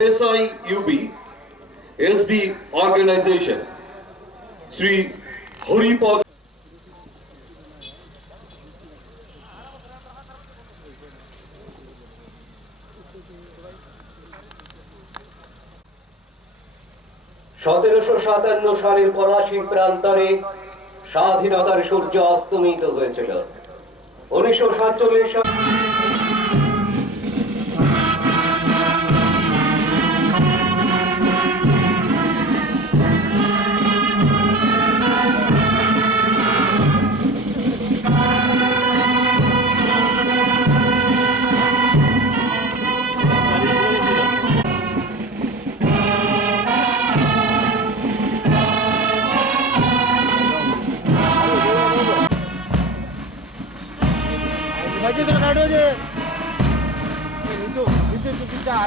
SIUB SB organization, Sri Haripad. সতেরোশো 57 সালের ফরাসি প্রান্তরে স্বাধীনতার সূর্য অস্তমিত হয়েছিল। 1947 সালে Baju kena kado je. Itu kita.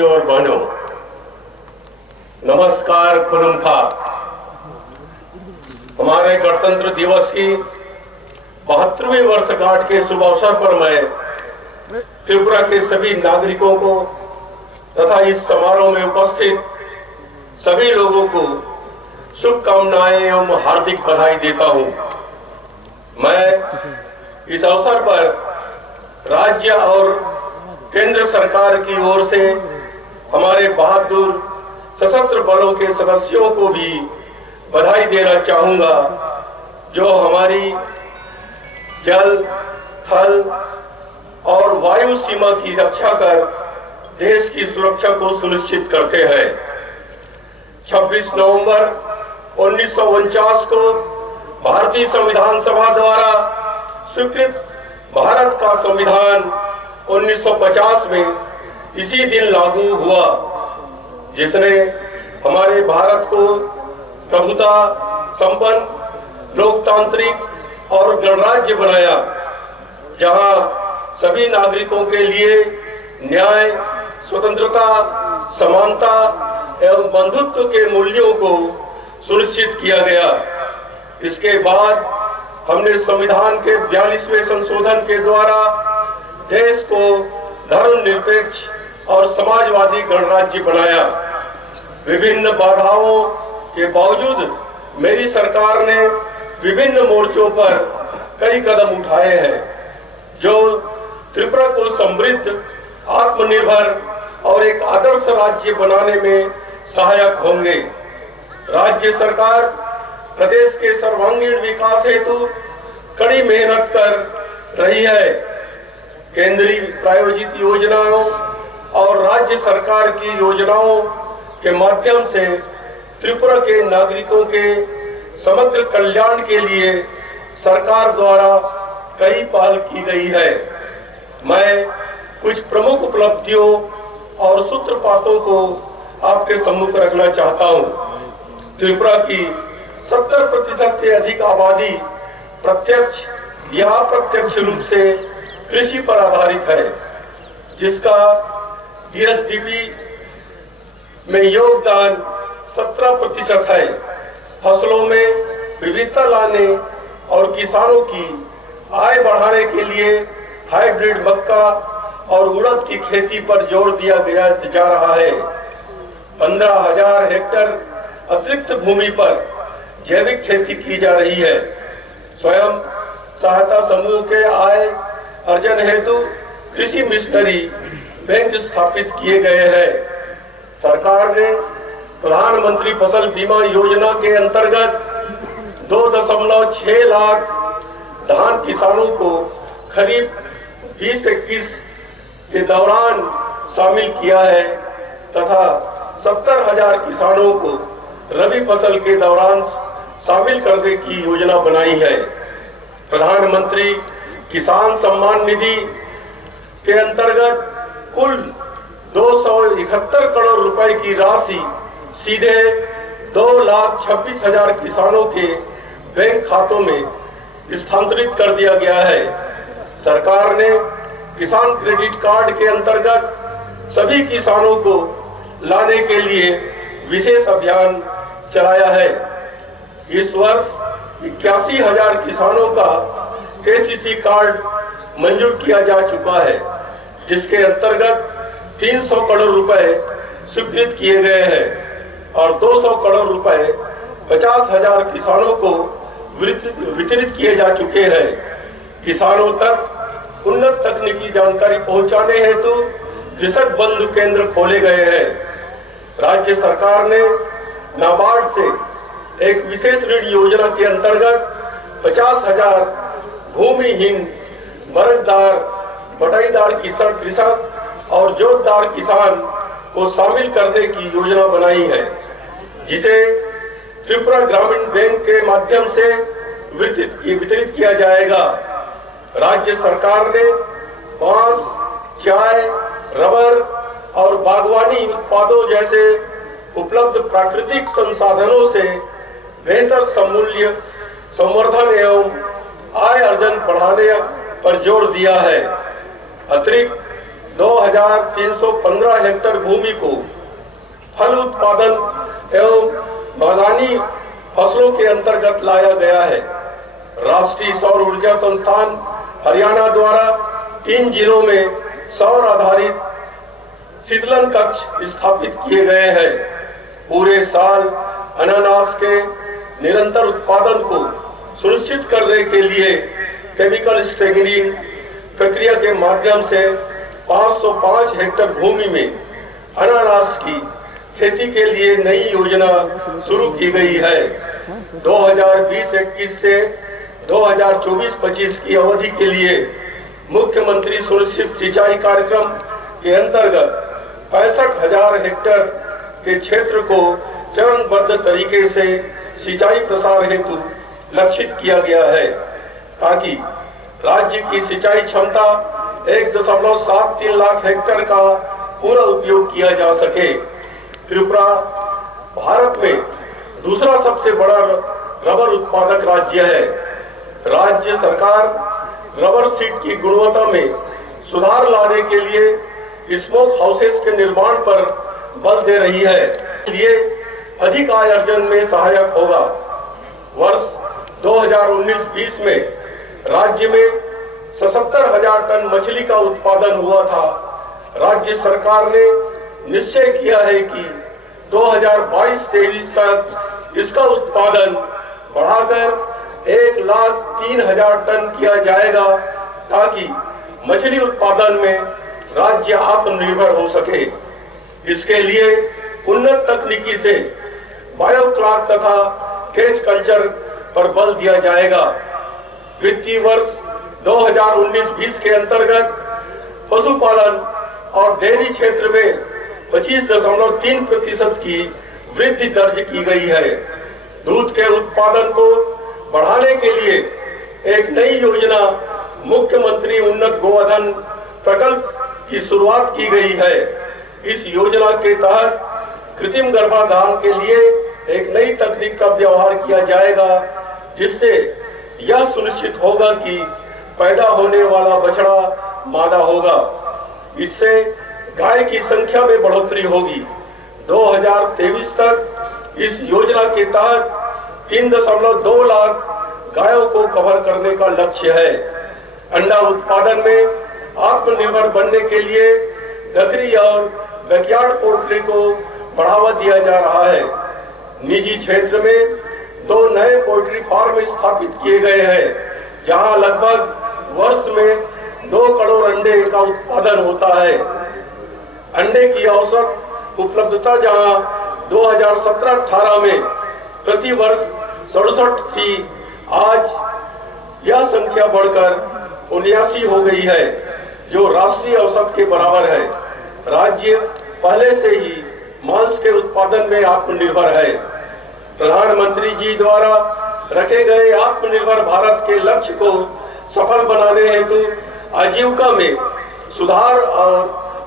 भाइयों और बहनों, नमस्कार, खुलुम खा। हमारे गणतंत्र दिवस की 72वीं वर्षगांठ के शुभ अवसर पर मैं त्रिपुरा के सभी नागरिकों को तथा इस समारोह में उपस्थित सभी लोगों को शुभकामनाएं एवं हार्दिक बधाई देता हूं। मैं इस अवसर पर राज्य और केंद्र सरकार की ओर से हमारे बहादुर सशस्त्र बलों के सदस्यों को भी बधाई देना चाहूंगा, जो हमारी जल, थल और वायु सीमा की रक्षा कर देश की सुरक्षा को सुनिश्चित करते हैं। 26 नवंबर 1949 को भारतीय संविधान सभा द्वारा स्वीकृत भारत का संविधान 1950 में इसी दिन लागू हुआ, जिसने हमारे भारत को प्रभुता संपन्न, लोकतांत्रिक और गणराज्य बनाया, जहां सभी नागरिकों के लिए न्याय, स्वतंत्रता, समानता एवं बंधुत्व के मूल्यों को सुनिश्चित किया गया। इसके बाद हमने संविधान के 42वें संशोधन के द्वारा देश को धर्मनिरपेक्ष और समाजवादी गणराज्य बनाया। विभिन्न बाधाओं के बावजूद मेरी सरकार ने विभिन्न मोर्चों पर कई कदम उठाए हैं, जो त्रिपुरा को समृद्ध, आत्मनिर्भर और एक आदर्श राज्य बनाने में सहायक होंगे। राज्य सरकार प्रदेश के सर्वांगीण विकास हेतु कड़ी मेहनत कर रही है। केंद्रीय प्रायोजित योजनाओं और राज्य सरकार की योजनाओं के माध्यम से त्रिपुरा के नागरिकों के समग्र कल्याण के लिए सरकार द्वारा कई पहल की गई है। मैं कुछ प्रमुख उपलब्धियों और सूत्रपातों को आपके सम्मुख रखना चाहता हूं। त्रिपुरा की 70% से अधिक आबादी प्रत्यक्ष या अप्रत्यक्ष रूप से कृषि पर आधारित है, जिसका जीएसडीपी में योगदान 17% है। फसलों में विविधता लाने और किसानों की आय बढ़ाने के लिए हाइब्रिड मक्का और उड़द की खेती पर जोर दिया जा रहा है। 15,000 हेक्टेयर अतिरिक्त भूमि पर जैविक खेती की जा रही है। स्वयं सहायता समूह के आय अर्जन हेतु कृषि मिशनरी बैंक स्थापित किए गए हैं। सरकार ने प्रधानमंत्री फसल बीमा योजना के अंतर्गत 2.6 लाख धान किसानों को खरीफ 2021 के दौरान शामिल किया है तथा 70,000 किसानों को रबी फसल के दौरान शामिल करने की योजना बनाई है। प्रधानमंत्री किसान सम्मान निधि के अंतर्गत कुल 271 करोड़ रुपए की राशि सीधे 2,26,000 किसानों के बैंक खातों में स्थानांतरित कर दिया गया है। सरकार ने किसान क्रेडिट कार्ड के अंतर्गत सभी किसानों को लाने के लिए विशेष अभियान चलाया है। इस वर्ष 81,000 किसानों का केसीसी कार्ड मंजूर किया जा चुका है, जिसके अंतर्गत 300 करोड़ रुपए स्वीकृत किए गए हैं और 200 करोड़ रुपए 50,000 किसानों को वितरित किए जा चुके हैं। किसानों तक उन्नत तकनीकी जानकारी पहुंचाने हेतु कृषक बंधु केंद्र खोले गए हैं। राज्य सरकार ने नाबार्ड से एक विशेष ऋण योजना के अंतर्गत 50,000 भूमिहीन बरगदार, बटाईदार कृषक और जोतदार किसान को शामिल करने की योजना बनाई है, जिसे त्रिपुरा ग्रामीण बैंक के माध्यम से वितरित किया जाएगा। राज्य सरकार ने बांस, चाय, रबर और बागवानी उत्पादों जैसे उपलब्ध प्राकृतिक संसाधनों से बेहतर समूल्य संवर्धन एवं आय अर्जन बढ़ाने पर जोर दिया है। अतिरिक्त 2315 हेक्टेयर भूमि को फल उत्पादन एवं बागानी फसलों के अंतर्गत लाया गया है। राष्ट्रीय सौर ऊर्जा संस्थान हरियाणा द्वारा 3 जिलों में सौर आधारित शीतलन कक्ष स्थापित किए गए हैं। पूरे साल अनानास के निरंतर उत्पादन को सुनिश्चित करने के लिए केमिकल स्टेगनिंग प्रक्रिया के माध्यम से 505 हेक्टेयर भूमि में अनानास की खेती के लिए नई योजना शुरू की गई है। 2020-21 से 2024-25 की अवधि के लिए मुख्यमंत्री सुनिश्चित सिंचाई कार्यक्रम के अंतर्गत 65,000 हेक्टेयर के क्षेत्र को चरणबद्ध तरीके से सिंचाई प्रसार हेतु लक्षित किया गया है, ताकि राज्य की सिंचाई क्षमता 1.73 लाख हेक्टेयर का पूरा उपयोग किया जा सके। त्रिपुरा भारत में दूसरा सबसे बड़ा रबर उत्पादक राज्य है। राज्य सरकार रबर सीड की गुणवत्ता में सुधार लाने के लिए स्मोक हाउसेस के निर्माण पर बल दे रही है, ये अधिक आय अर्जन में सहायक होगा। वर्ष 2019-20 में राज्य में 77,000 टन मछली का उत्पादन हुआ था। राज्य सरकार ने निश्चय किया है कि 2022-23 तक इसका उत्पादन बढ़ाकर 1,03,000 टन किया जाएगा, ताकि मछली उत्पादन में राज्य आत्मनिर्भर हो सके। इसके लिए उन्नत तकनीकी से बायोक्लाक तथा केज कल्चर पर बल दिया जाएगा। वित्तीय वर्ष 2019-20 के अंतर्गत पशुपालन और डेयरी क्षेत्र में 25.3% की वृद्धि दर्ज की गई है। दूध के उत्पादन को बढ़ाने के लिए एक नई योजना मुख्यमंत्री उन्नत गोवर्धन प्रकल्प की शुरुआत की गई है। इस योजना के तहत कृत्रिम गर्भाधान के लिए एक नई तकनीक का व्यवहार किया जाएगा, जिससे यह सुनिश्चित होगा कि पैदा होने वाला बछड़ा मादा होगा। इससे गाय की संख्या में बढ़ोतरी होगी। 2023 तक इस योजना के तहत 3.2 लाख गायों को कवर करने का लक्ष्य है। अंडा उत्पादन में आत्मनिर्भर बनने के लिए बकरी और बैकयार्ड पोल्ट्री को बढ़ावा दिया जा रहा है। निजी क्षेत्र में 2 नए पोल्ट्री फार्म स्थापित किए गए हैं, जहां लगभग वर्ष में 2 करोड़ अंडे का उत्पादन होता है। अंडे की औसत उपलब्धता जहां 2017-18 में प्रति वर्ष 67 थी, आज यह संख्या बढ़कर 79 हो गई है, जो राष्ट्रीय औसत के बराबर है। राज्य पहले से ही मांस के उत्पादन में आत्मनिर्भर है। प्रधानमंत्री जी द्वारा रखे गए आत्मनिर्भर भारत के लक्ष्य को सफल बनाने हेतु आजीविका में सुधार और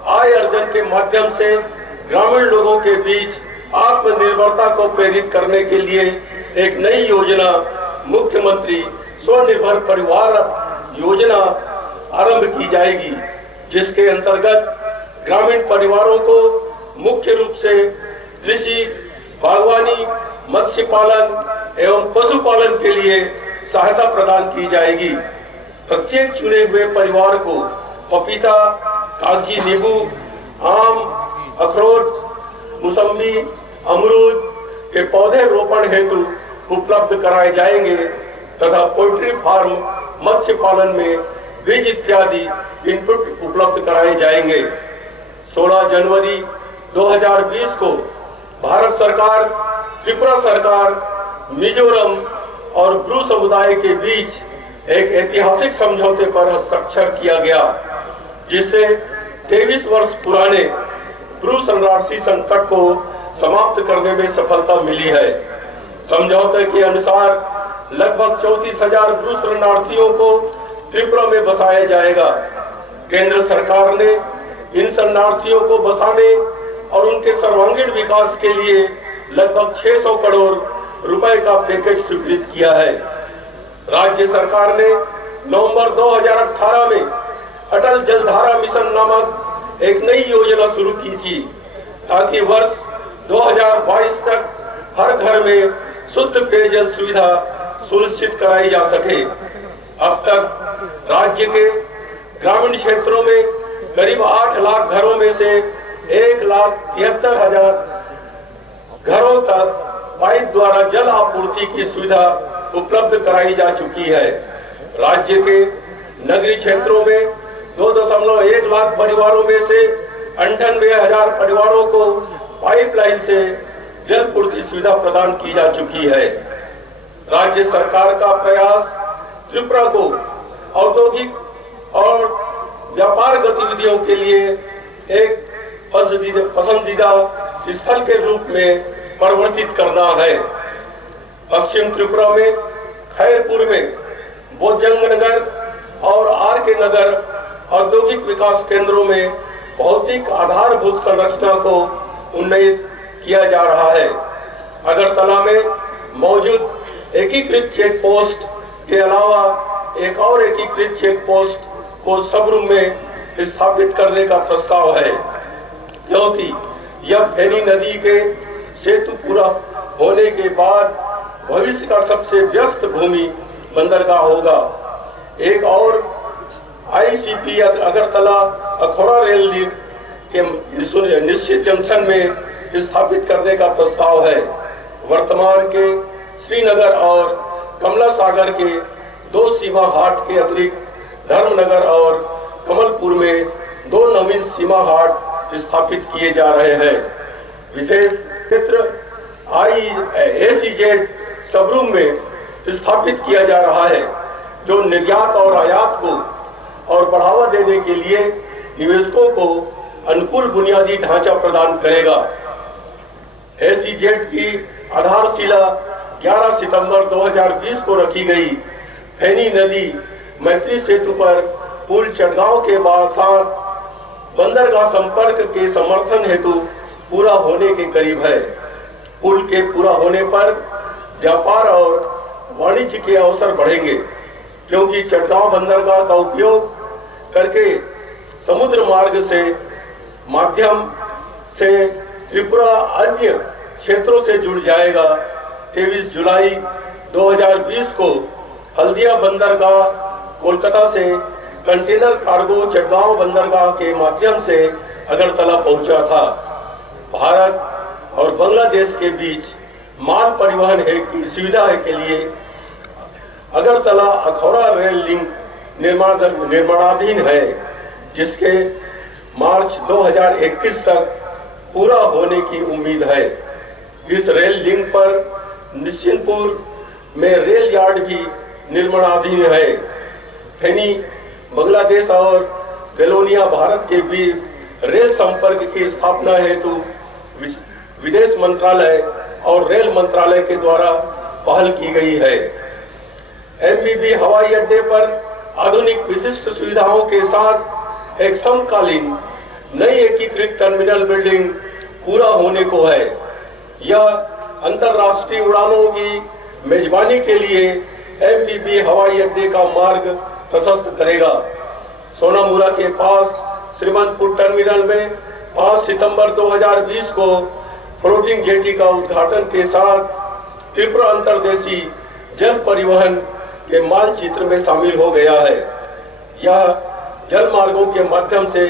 आय अर्जन के माध्यम से ग्रामीण लोगों के बीच आत्मनिर्भरता को प्रेरित करने के लिए एक नई योजना मुख्यमंत्री स्वनिर्भर परिवार योजना आरंभ की जाएगी, जिसके अंतर्गत ग्रामीण परिवारों को मुख्य रूप से कृषि, बागवानी, मत्स्य पालन एवं पशुपालन के लिए सहायता प्रदान की जाएगी। प्रत्येक चुने हुए परिवार को पपीता, कागजी नींबू, आम, अखरोट, मौसम्बी, अमरूद के पौधे रोपण हेतु उपलब्ध कराए जाएंगे तथा पोल्ट्री फार्म, मत्स्य पालन में बीज इत्यादि इनपुट उपलब्ध कराए जाएंगे। 16 जनवरी 2020 को भारत सरकार, त्रिपुरा सरकार, मिजोरम और ब्रू समुदाय के बीच एक ऐतिहासिक समझौते पर हस्ताक्षर किया गया, जिससे 23 वर्ष पुराने ब्रू शरणार्थी संकट को समाप्त करने में सफलता मिली है। समझौते के अनुसार लगभग 34,000 ब्रू शरणार्थियों को त्रिपुरा में बसाया जाएगा। केंद्र सरकार ने इन शरणार्थियों को बसाने और उनके सर्वांगीण विकास के लिए लगभग 600 करोड़ रुपए का पैकेज स्वीकृत किया है। राज्य सरकार ने नवंबर 2018 में अटल जलधारा मिशन नामक एक नई योजना शुरू की थी ताकि वर्ष 2022 तक हर घर में शुद्ध पेयजल सुविधा सुनिश्चित कराई जा सके। अब तक राज्य के ग्रामीण क्षेत्रों में करीब 8 लाख घरों में से 1,73,000 घरों तक पाइप द्वारा जल आपूर्ति की सुविधा उपलब्ध कराई जा चुकी है। राज्य के नगरीय क्षेत्रों में 2.1 लाख परिवारों में से 98,000 परिवारों को पाइपलाइन से जल पूर्ति सुविधा प्रदान की जा चुकी है। राज्य सरकार का प्रयास त्रिपुरा को औद्योगिक और व्यापार गतिविधियों के लिए एक पसंदीदा स्थल के रूप में परिवर्तित करना है। पश्चिम त्रिपुरा में खैरपुर में बोधजंग नगर और आर के नगर औद्योगिक विकास केंद्रों में भौतिक आधारभूत संरचना को उन्नत किया जा रहा है। अगरतला में मौजूद एकीकृत चेक पोस्ट के अलावा एक और एकीकृत चेक पोस्ट को सबरूम में स्थापित करने का प्रस्ताव है, क्योंकि यह फेनी नदी के सेतु पूरा होने के बाद भविष्य का सबसे व्यस्त भूमि बंदरगाह होगा। एक और ICP Agartala Akhaura rail link के निश्चित जंक्शन में स्थापित करने का प्रस्ताव है। वर्तमान के श्रीनगर और कमला सागर के 2 सीमा हाट के अतिरिक्त धर्मनगर और कमलपुर में 2 नवीन सीमा हाट स्थापित किए जा रहे हैं। विशेष क्षेत्र एसीजेड सबरूम में स्थापित किया जा रहा है, जो निर्यात और आयात को और बढ़ावा देने के लिए निवेशकों को अनुकूल बुनियादी ढांचा प्रदान करेगा। एसीजेड की आधारशिला 11 सितंबर 2020 को रखी गई। फेनी नदी मैत्री सेतु पर पुल चढ़गांव के बाद साथ बंदरगाह संपर्क के समर्थन हेतु पूरा होने के करीब है। पुल के पूरा होने पर व्यापार और वाणिज्य के अवसर बढ़ेंगे, क्योंकि चढ़गांव बंदरगाह का उपयोग करके समुद्र मार्ग से माध्यम से त्रिपुरा अन्य क्षेत्रों से जुड़ जाएगा। 23 जुलाई 2020 को हल्दिया बंदरगाह कोलकाता से कंटेनर कार्गो चढ़गांव बंदरगाह के माध्यम से अगरतला पहुंचा था। भारत और बांग्लादेश के बीच माल परिवहन की सुविधा के लिए अगरतला अखौरा रेल लिंक निर्माणाधीन है, जिसके मार्च 2021 तक पूरा होने की उम्मीद है। इस रेल लिंक पर निश्चिंतपुर में रेल यार्ड भी निर्माणाधीन है। फेनी बांग्लादेश और बेलोनिया भारत के बीच रेल संपर्क की स्थापना हेतु विदेश मंत्रालय और रेल मंत्रालय के द्वारा पहल की गई है। एमबीबी हवाई अड्डे पर आधुनिक विशिष्ट सुविधाओं के साथ एक समकालीन नई एकीकृत टर्मिनल बिल्डिंग पूरा होने को है। यह अंतरराष्ट्रीय उड़ानों की मेजबानी के लिए एमबीबी हवाई अड्डे का मार्ग प्रशस्त करेगा। सोनामुरा के पास श्रीमंतपुर टर्मिनल में 5 सितंबर 2020 को फ्लोटिंग जेटी का उद्घाटन के साथ त्रिपुरा अंतर्देशीय जल परिवहन के मानचित्र में शामिल हो गया है। यह जल मार्गों के माध्यम से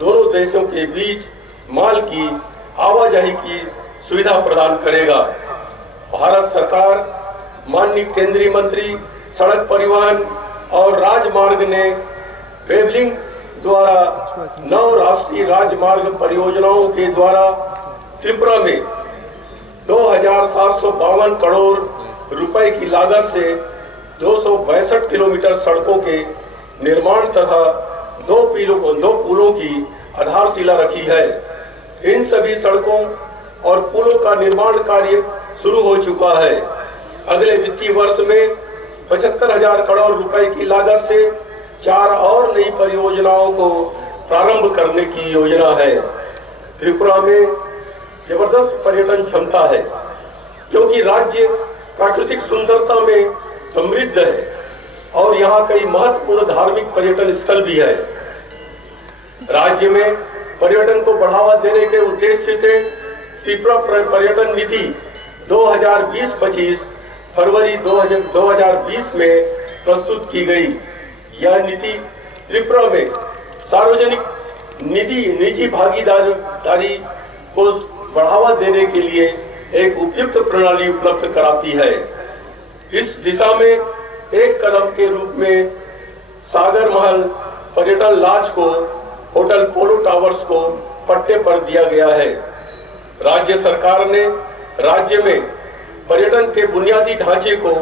दोनों देशों के बीच माल की आवाजाही की सुविधा प्रदान करेगा। भारत सरकार माननीय केंद्रीय मंत्री सड़क परिवहन और राजमार्ग ने वेबलिंग द्वारा 9 राष्ट्रीय राजमार्ग परियोजनाओं के द्वारा त्रिपुरा में 2,752 करोड़ रुपए की लागत से 262 किलोमीटर सड़कों के निर्माण तथा 2 पुलों की आधारशिला रखी है। इन सभी सड़कों और पुलों का निर्माण कार्य शुरू हो चुका है। अगले वित्तीय वर्ष में 75,000 करोड़ रुपए की लागत से 4 और नई परियोजनाओं को प्रारंभ करने की योजना है। त्रिपुरा में जबरदस्त पर्यटन क्षमता है, क्योंकि राज्य प्राकृतिक सुंदरता में समृद्ध है और यहाँ कई महत्वपूर्ण धार्मिक पर्यटन स्थल भी है। राज्य में पर्यटन को बढ़ावा देने के उद्देश्य से त्रिपुरा पर्यटन नीति 2020-25 फरवरी 2020 में प्रस्तुत की गई। यह नीति त्रिपुरा में सार्वजनिक निजी भागीदारी को बढ़ावा देने के लिए एक उपयुक्त प्रणाली उपलब्ध कराती है। इस दिशा में एक कदम के रूप में सागर महल पर्यटन लॉज को होटल पोलो टावर्स को पट्टे पर दिया गया है। राज्य सरकार ने राज्य में पर्यटन के बुनियादी ढांचे को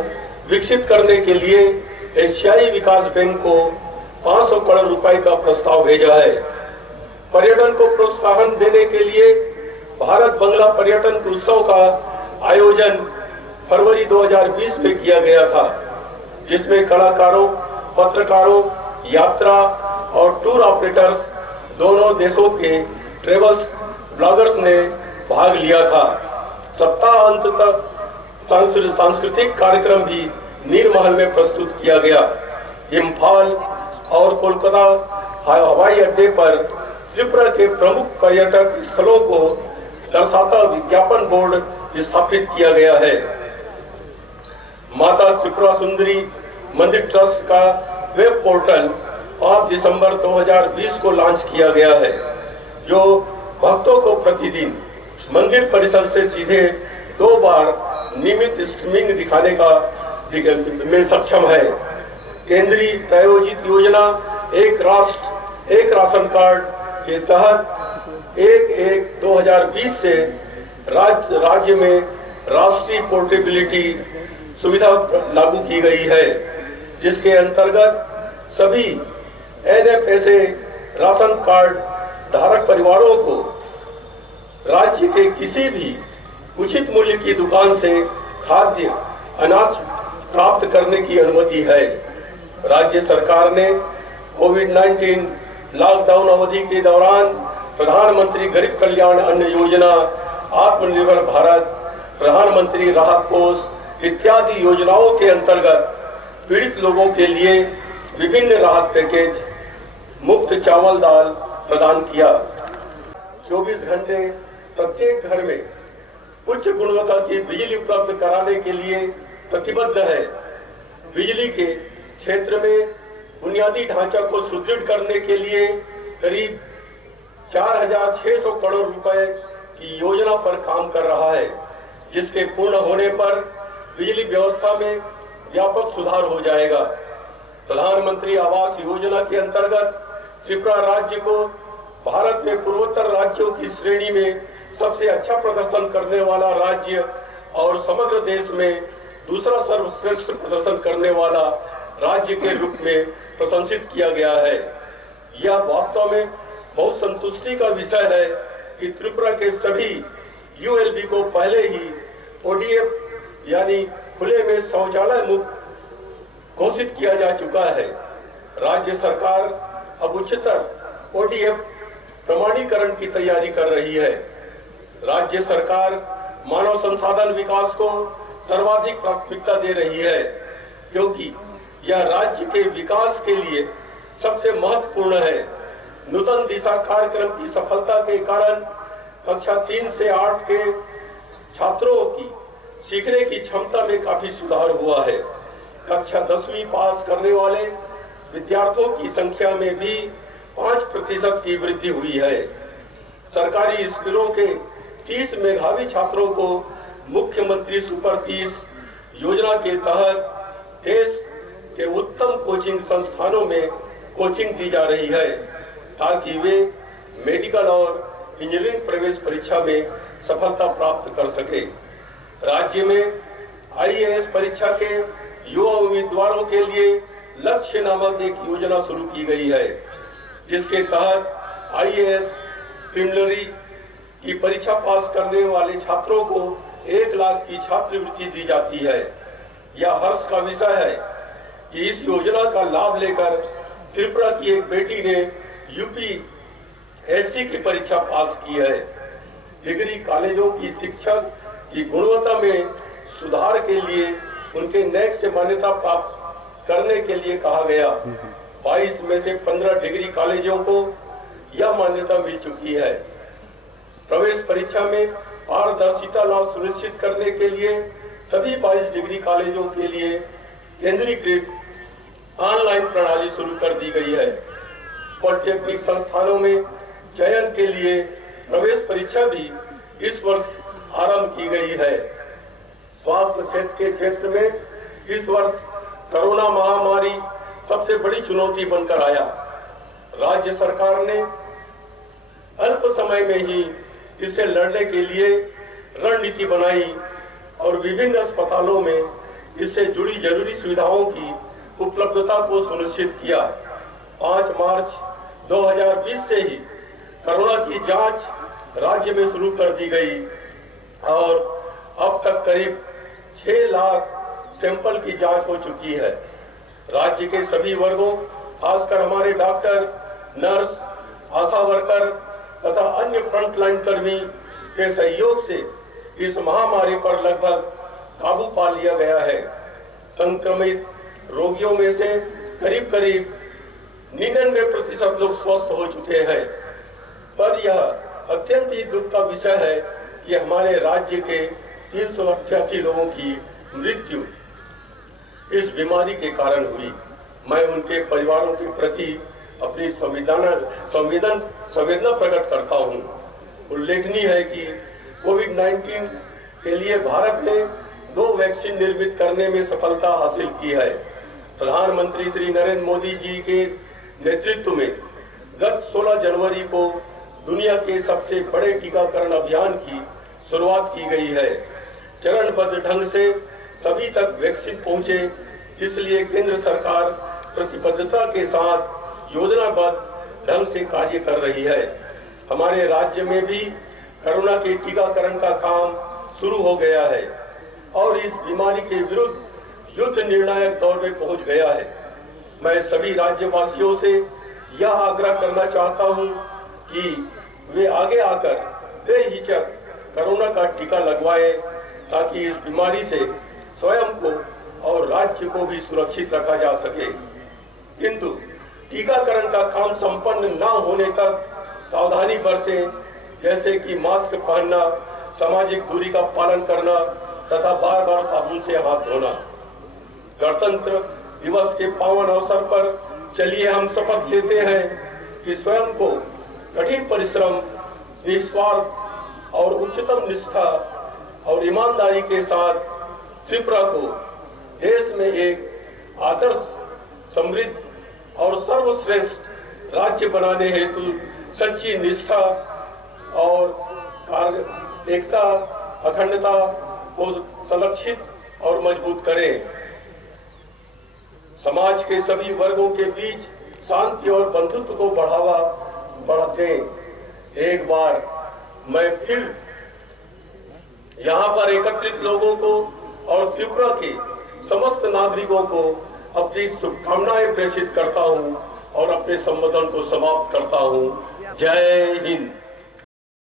विकसित करने के लिए एशियाई विकास बैंक को 500 करोड़ रुपए का प्रस्ताव भेजा है। पर्यटन को प्रोत्साहन देने के लिए भारत बंगला पर्यटन उत्सव का आयोजन फरवरी 2020 में किया गया था, जिसमें कलाकारों, पत्रकारों, यात्रा और टूर ऑपरेटर्स दोनों देशों के ट्रेवल्स ब्लॉगर्स ने भाग लिया था। सप्ताह अंत तक सांस्कृतिक कार्यक्रम भी नीरमहल में प्रस्तुत किया गया। इम्फाल और कोलकाता हवाई अड्डे पर त्रिपुरा के प्रमुख पर्यटक स्थलों को दर्शाता विज्ञापन बोर्ड स्थापित किया गया है। माता त्रिपुरा सुंदरी मंदिर ट्रस्ट का वेब पोर्टल 5 दिसंबर 2020 को लॉन्च किया गया है, जो भक्तों को प्रतिदिन मंदिर परिसर से सीधे 2 बार नियमित स्ट्रीमिंग दिखाने का में सक्षम है। केंद्रीय प्रायोजित योजना एक राष्ट्र एक राशन कार्ड के तहत 1/1/2020 से राज्य में राष्ट्रीय पोर्टेबिलिटी सुविधा लागू की गई है, जिसके अंतर्गत सभी NFSA राशन कार्ड धारक परिवारों को राज्य के किसी भी उचित मूल्य की दुकान से खाद्य अनाज प्राप्त करने की अनुमति है। राज्य सरकार ने कोविड-19 लॉकडाउन अवधि के दौरान प्रधानमंत्री गरीब कल्याण अन्न योजना, आत्मनिर्भर भारत, प्रधानमंत्री राहत कोष इत्यादि योजनाओं के अंतर्गत पीड़ित लोगों के लिए विभिन्न राहत पैकेज, मुफ्त चावल दाल प्रदान किया। 24 घंटे प्रत्येक घर में उच्च गुणवत्ता की बिजली उपलब्ध कराने के लिए प्रतिबद्ध है। बिजली के क्षेत्र में बुनियादी ढांचा को सुदृढ़ करने के लिए करीब 4,600 करोड़ रुपए की योजना पर काम कर रहा है, जिसके पूर्ण होने पर बिजली व्यवस्था में व्यापक सुधार हो जाएगा। प्रधानमंत्री आवास योजना के अंतर्गत त्रिपुरा राज्य को भारत में पूर्वोत्तर राज्यों की श्रेणी में सबसे अच्छा प्रदर्शन करने वाला राज्य और समग्र देश में दूसरा सर्वश्रेष्ठ प्रदर्शन करने वाला राज्य के रूप में प्रशंसित किया गया है। यह वास्तव में बहुत संतुष्टि का विषय है कि त्रिपुरा के सभी ULB को पहले ही ODF यानी खुले में शौचालय मुक्त घोषित किया जा चुका है। राज्य सरकार अब उच्चतर ODF प्रमाणीकरण की तैयारी कर रही है। राज्य सरकार मानव संसाधन विकास को सर्वाधिक प्राथमिकता दे रही है, क्योंकि यह राज्य के विकास के लिए सबसे महत्वपूर्ण है। नूतन दिशा कार्यक्रम की सफलता के कारण कक्षा 3 से 8 के छात्रों की सीखने की क्षमता में काफी सुधार हुआ है। कक्षा 10वीं पास करने वाले विद्यार्थियों की संख्या में भी 5% की वृद्धि हुई है। सरकारी स्कूलों के 30 मेधावी छात्रों को मुख्यमंत्री सुपर 30 योजना के तहत देश के उत्तम कोचिंग संस्थानों में कोचिंग दी जा रही है, ताकि वे मेडिकल और इंजीनियरिंग प्रवेश परीक्षा में सफलता प्राप्त कर सके। राज्य में IAS परीक्षा के युवा उम्मीदवारों के लिए लक्ष्य नामक एक योजना शुरू की गई है, जिसके तहत IAS प्रीलिमिनरी की परीक्षा पास करने वाले छात्रों को 1 लाख की छात्रवृत्ति दी जाती है। यह हर्ष का विषय है कि इस योजना का लाभ लेकर त्रिपुरा की एक बेटी ने UPSC की परीक्षा पास की है। डिग्री कॉलेजों की शिक्षा की गुणवत्ता में सुधार के लिए उनके NAAC से मान्यता प्राप्त करने के लिए कहा गया। 22 में से 15 डिग्री कॉलेजों को यह मान्यता मिल चुकी है। प्रवेश परीक्षा में पारदर्शिता लाभ सुनिश्चित करने के लिए सभी 22 डिग्री कॉलेजों के लिए केंद्रीकृत ऑनलाइन प्रणाली शुरू कर दी गई है। पॉलिटेक्निक संस्थानों में चयन के लिए प्रवेश परीक्षा भी इस वर्ष आरंभ की गई है। स्वास्थ्य क्षेत्र के क्षेत्र में इस वर्ष कोरोना महामारी सबसे बड़ी चुनौती बनकर आया। राज्य सरकार ने अल्प समय में ही इसे लड़ने के लिए रणनीति बनाई और विभिन्न अस्पतालों में इससे जुड़ी जरूरी सुविधाओं की उपलब्धता को सुनिश्चित किया। 5 मार्च 2020 से ही कोरोना की जांच राज्य में शुरू कर दी गई और अब तक करीब 6 लाख सैंपल की जांच हो चुकी है। राज्य के सभी वर्गों, खासकर हमारे डॉक्टर, नर्स, आशा वर्कर तथा अन्य फ्रंटलाइन कर्मी के सहयोग से इस महामारी पर लगभग काबू पा लिया गया है। संक्रमित रोगियों में से करीब 99% लोग स्वस्थ हो चुके हैं। पर यह अत्यंत ही दुख का विषय है कि हमारे राज्य के 388 लोगों की मृत्यु इस बीमारी के कारण हुई। मैं उनके परिवारों के प्रति अपनी संवेदना प्रकट करता हूं। उल्लेखनीय है कि कोविड-19 के लिए भारत ने 2 वैक्सीन निर्मित करने में सफलता हासिल की है। प्रधानमंत्री श्री नरेंद्र मोदी जी के नेतृत्व में गत 16 जनवरी को दुनिया के सबसे बड़े टीकाकरण अभियान की शुरुआत की गई है। चरणबद्ध ढंग से सभी तक वैक्सीन पहुंचे, इसलिए केंद्र सरकार प्रतिबद्धता के साथ योजनाबद्ध ढंग से कार्य कर रही है। हमारे राज्य में भी कोरोना के टीकाकरण का काम शुरू हो गया है और इस बीमारी के विरुद्ध युद्ध निर्णायक दौर में पहुंच गया है। मैं सभी राज्यवासियों से यह आग्रह करना चाहता हूं कि वे आगे आकर बेहिचक कोरोना का टीका लगवाएं ताकि इस बीमारी से स्वयं को और राज्य को भी सुरक्षित रखा जा सके। किंतु टीकाकरण का काम संपन्न न होने तक सावधानी बरतें, जैसे कि मास्क पहनना, सामाजिक दूरी का पालन करना तथा बार-बार साबुन से हाथ धोना। गणतंत्र दिवस के पावन अवसर पर चलिए हम शपथ लेते हैं कि स्वयं को कठिन परिश्रम, निस्वार्थ और उच्चतम निष्ठा और ईमानदारी के साथ त्रिपुरा को देश में एक आदर्श, समृद्ध और सर्वश्रेष्ठ राज्य बनाने हेतु सच्ची निष्ठा और एकता, अखंडता को संरक्षित और मजबूत करें। समाज के सभी वर्गों के बीच शांति और बंधुत्व को बढ़ाते एक बार मैं फिर यहाँ पर एकत्रित लोगों को और त्रिपुरा के समस्त नागरिकों को अपनी शुभकामनाएं प्रेषित करता हूँ और अपने संबोधन को समाप्त करता हूँ। जय हिंद।